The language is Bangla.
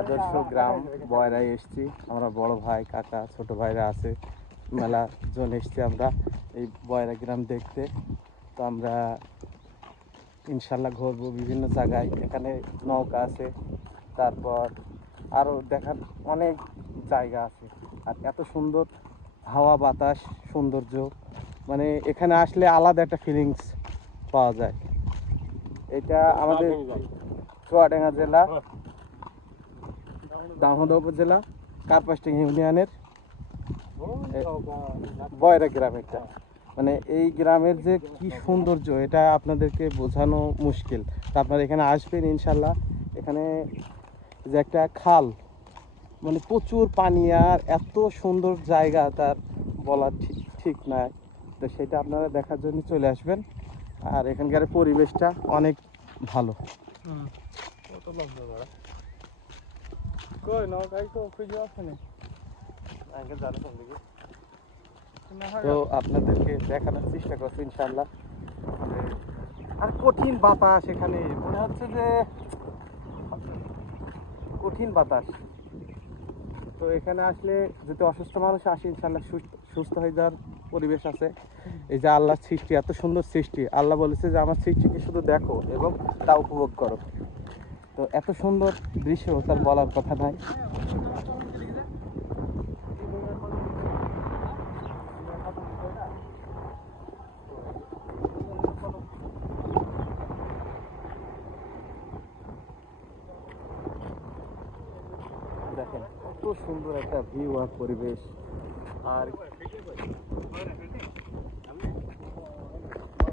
আদর্শ গ্রাম বয়রায় এসছি। আমরা বড় ভাই কাকা ছোট ভাইরা আছে, মেলা জন এসছি আমরা এই বয়রা গ্রাম দেখতে। তো আমরা ইনশাল্লাহ ঘুরবো বিভিন্ন জায়গায়। এখানে নৌকা আছে, তারপর আরও দেখার অনেক জায়গা আছে। আর এত সুন্দর হাওয়া বাতাস সৌন্দর্য, মানে এখানে আসলে আলাদা একটা ফিলিংস পাওয়া যায়। এটা আমাদের চুয়াডাঙ্গা জেলা, দামোদর উপজেলা, কার্পাসটিং ইউনিয়নের বয়রা গ্রাম একটা। মানে এই গ্রামের যে কি সৌন্দর্য এটা আপনাদেরকে বোঝানো মুশকিল। তা আপনারা এখানে আসবেন ইনশাল্লাহ। এখানে যে একটা খাল, মানে প্রচুর পানি আর এত সুন্দর জায়গা তার বলার ঠিক নয়। তো সেটা আপনারা দেখার জন্য চলে আসবেন। আর এখানকার পরিবেশটা অনেক ভালো। তো আপনাদেরকে দেখানোর চেষ্টা করছি ইনশাল্লাহ। আর কঠিন বাতাস, এখানে মনে হচ্ছে যে কঠিন বাতাস। তো এখানে আসলে যদি অসুস্থ মানুষ আসে ইনশাল্লাহ সুস্থ হয়ে যাওয়ার পরিবেশ আছে। এই যে আল্লাহর সৃষ্টি, এত সুন্দর সৃষ্টি, আল্লাহ বলেছে যে আমার সৃষ্টিকে শুধু দেখো এবং তা উপভোগ করো। তো এত সুন্দর দৃশ্য তার বলার কথা নাই। দেখেন কত সুন্দর একটা ভিউ আর পরিবেশ। আর